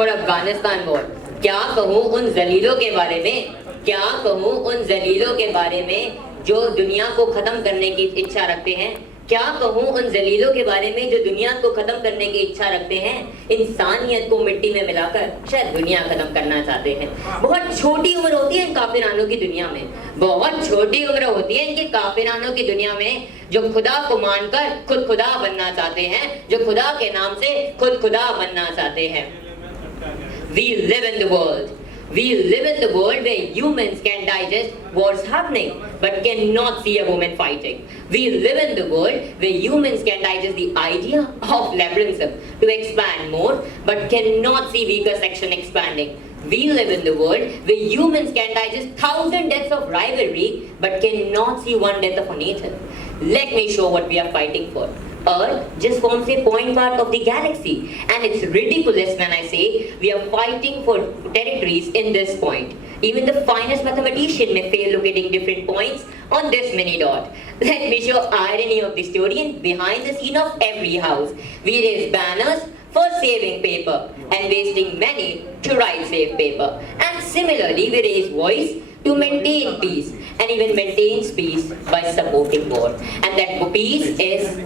For Afghanistan war. क्या कहूँ उन जलीलों के बारे में, क्या कहूँ उन जलीलों के बारे में जो दुनिया को खत्म करने की इच्छा रखते हैं, क्या कहूँ उन जलीलों के बारे में जो दुनिया को खत्म करने की इच्छा रखते हैं, इंसानियत को मिट्टी में मिलाकर शायद दुनिया खत्म करना चाहते हैं। बहुत छोटी उम्र होती है इन काफिरानों की दुनिया में, बहुत छोटी उम्र होती है इनके काफिरानों की दुनिया में, जो खुदा को मानकर खुद खुदा बनना चाहते हैं, जो खुदा के नाम से खुद खुदा बनना चाहते हैं। We live in the world. We live in the world where humans can digest what's happening but cannot see a woman fighting. We live in the world where humans can digest the idea of liberalism to expand more but cannot see weaker section expanding. We live in the world where humans can digest 1,000 deaths of rivalry but cannot see one death of a nation. Let me show what we are fighting for. Earth just forms a point part of the galaxy, and it's ridiculous when I say we are fighting for territories in this point. Even the finest mathematician may fail locating different points on this mini dot. Let me show irony of the story and behind the scene of every house. We raise banners for saving paper and wasting money to write save paper. And similarly, we raise voice to maintain peace and even maintains peace by supporting war. And that peace is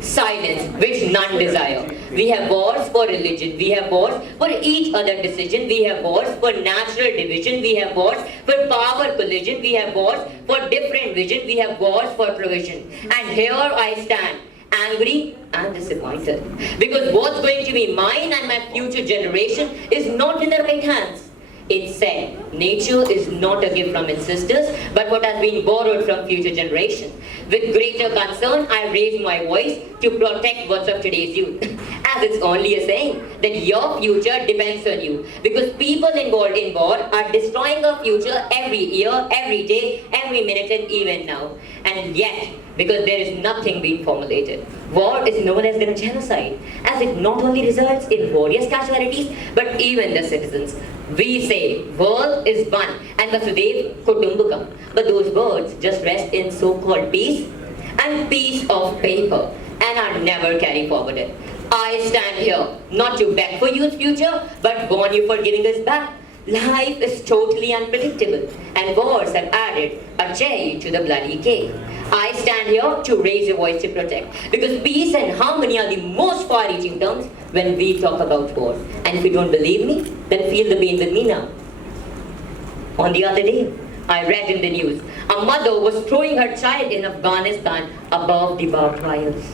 silence, which none desire. We have wars for religion, we have wars for each other decision, we have wars for natural division, we have wars for power collision, we have wars for different vision, we have wars for provision. And here I stand, angry and disappointed, because what's going to be mine and my future generation is not in the right hands. It said, nature is not a gift from ancestors, but what has been borrowed from future generations. With greater concern, I raise my voice to protect what's of today's youth. As it's only a saying that your future depends on you. Because people involved in war are destroying our future every year, every day, every minute, and even now. And yet, because there is nothing being formulated, war is known as the genocide, as it not only results in warriors' casualties, but even the citizens. We say, world is one, and Vasudev Kutumbakam. But those words just rest in so-called peace and piece of paper, and are never carried forwarded. I stand here, not to beg for youth's future, but warn you for giving us back. Life is totally unpredictable, and wars have added a cherry to the bloody cake. I stand here to raise a voice to protect, because peace and harmony are the most far-reaching terms when we talk about war. And if you don't believe me, then feel the pain with me now. On the other day, I read in the news, a mother was throwing her child in Afghanistan above the barbed wires.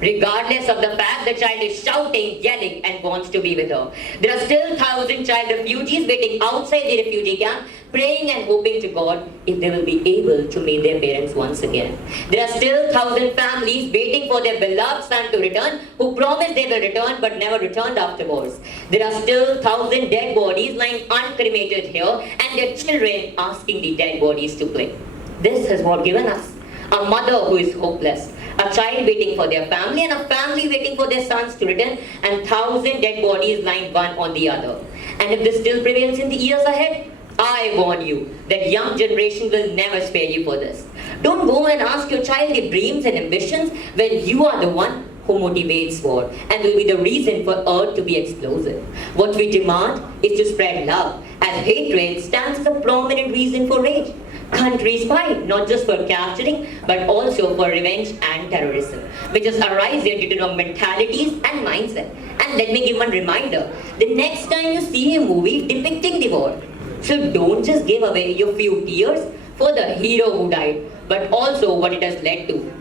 Regardless of the fact the child is shouting, yelling, and wants to be with her. There are still 1,000 child refugees waiting outside the refugee camp, praying and hoping to God if they will be able to meet their parents once again. There are still 1,000 families waiting for their beloved son to return, who promised they will return but never returned afterwards. There are still 1,000 dead bodies lying uncremated here, and their children asking the dead bodies to play. This is what given us. A mother who is hopeless, a child waiting for their family, and a family waiting for their sons to return, and 1,000 dead bodies lying one on the other. And if this still prevails in the years ahead, I warn you that young generation will never spare you for this. Don't go and ask your child their dreams and ambitions when you are the one who motivates war and will be the reason for earth to be explosive. What we demand is to spread love, as hatred stands as a prominent reason for rage. Countries fight not just for capturing but also for revenge and terrorism, which just arise due to the mentalities and mindset. And let me give one reminder: the next time you see a movie depicting the war, so don't just give away your few tears for the hero who died, but also what it has led to.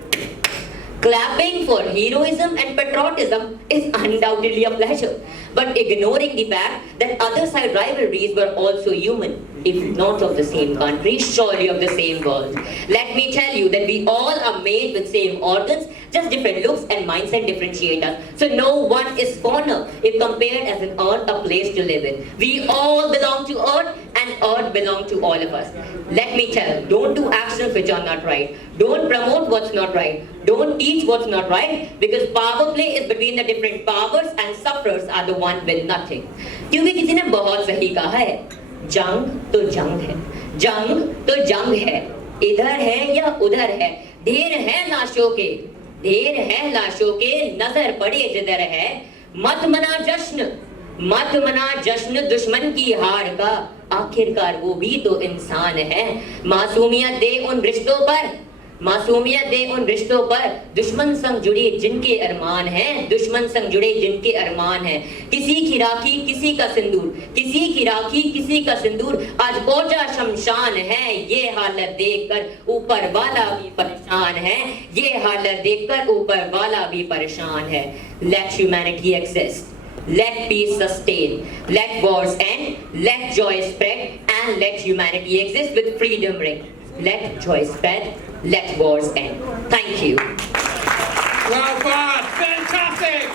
Clapping for heroism and patriotism is undoubtedly a pleasure, but ignoring the fact that other side rivalries were also human, if not of the same country, surely of the same world. Let me tell you that we all are made with same organs, just different looks and mindset differentiate us. So no one is corner if compared as an earth, a place to live in. We all belong to earth, and earth belongs to all of us. Let me tell, don't do actions which are not right. Don't promote what's not right. Don't teach what's not right, because power play is between the different powers and sufferers are the one with nothing. क्योंकि किसी ने बहुत सही कहा है, जंग तो जंग है, जंग तो जंग है, इधर है या उधर है, ढेर है लाशों के, ढेर है लाशों के, नजर पड़े जिधर है, मत मना जश्न, मत मना जश्न दुश्मन की हार का, आखिरकार वो भी तो इंसान है। मासूमियत दे उन रिश्तों पर, मासूमियत दे उन रिश्तों पर, दुश्मन संग जुड़े जिनके अरमान हैं, दुश्मन संग जुड़े जिनके अरमान हैं। किसी की राखी किसी का सिंदूर, किसी की राखी किसी का सिंदूर, आज पहुंचा शमशान है। ये हालत देखकर ऊपर वाला भी परेशान है, ये हालत देखकर ऊपर वाला भी परेशान है। Let humanity exist, let peace sustain, let wars end, let joy spread, and let humanity exist with freedom ring. Let joy spread, let wars end. Thank you. Well done. Fantastic.